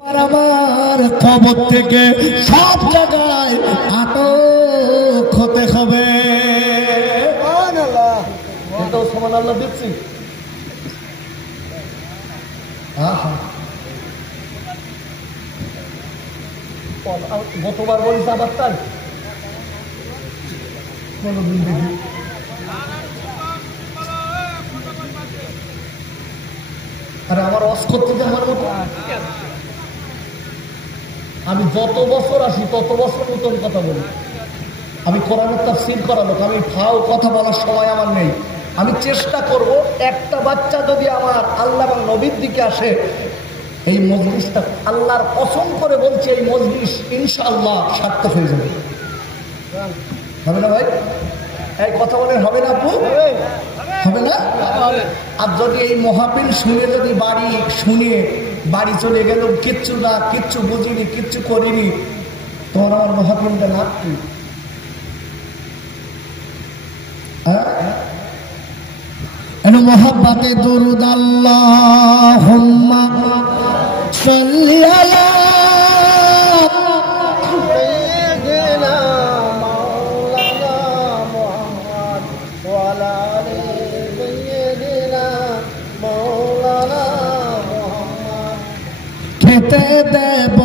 আমার খবর থেকে সব জায়গায় আটক হতে হবে। আল্লাহ দেখছি গতবার বলিস আবার তাই আরে আমার অস করতে আমার মতো আমি যত বছর আসি তত বছর নতুন কথা বলি। আমি কোরআনের তাফসীর করা লোক, আমি ফাও কথা বলার সময় আমার নেই। আমি চেষ্টা করব একটা বাচ্চা যদি আমার আল্লাহ এবং নবীর দিকে আসে, এই মজলিসটা আল্লাহর কসম করে বলছে এই মজলিস ইনশাআল্লাহ সার্থক হয়ে যাবে। হবে না ভাই? এই কথা বলে হবে না আপু? হবে না? আর যদি এই মহাপিল শুনে যদি বাড়ি চলে গেল, কিচ্ছু না, কিচ্ছু বুঝিনি, কিচ্ছু করিনি, তোমার আমার মহাপিলটা না কি? মোহাব্বতে দুরুদ আল্লাহুম্মা সাল্লি আলা সাইয়্যিদিনা মাওলানা মুহাম্মদ ওয়া আলা আলি সাইয়্যিদিনা মাওলানা মুহাম্মদ। খেতে দেব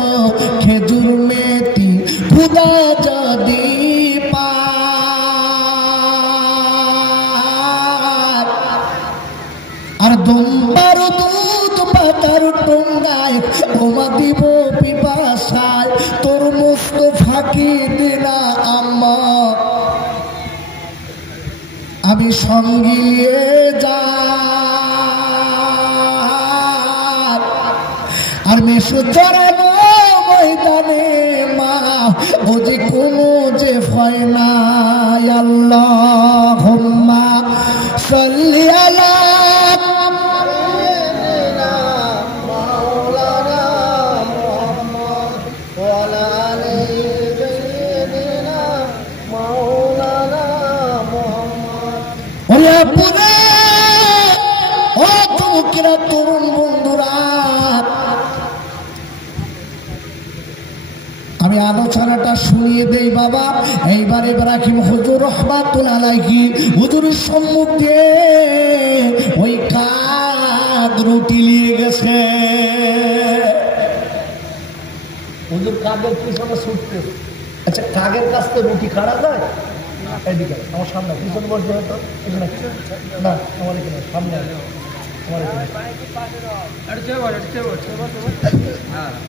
খেজুর মেথি খুদা যদি আর দুম্বার দুধ পাতার টঙ্গায় ঘুমা দিব পিপাসায় তোর মুস্ত ফাঁকি দিনা আম্মা আমি সঙ্গিয়ে যা আর মেশো চড়ানো ময়দানে মা ও যে কোনো যে ভয় নাই। আল্লাহুম্মা সাল্লি আলা তরুণ বন্ধুরা, আমি আলোচনাটা শুনিয়ে দেই বাবা। এইবার ইব্রাহিম হুজুর রাহমাতুল্লাহ আলাইহি হুজুরের সম্মুখে ওই কাক রুটি নিয়ে গেছে। হুজুর কাকের পিছনে ছুটতে, আচ্ছা কাকের কাছ থেকে রুটি কাটা যায়? এদিকে আমার সামনে পিছনে বসবে হয়তো না, আমার এখানে সামনে আমার এখানে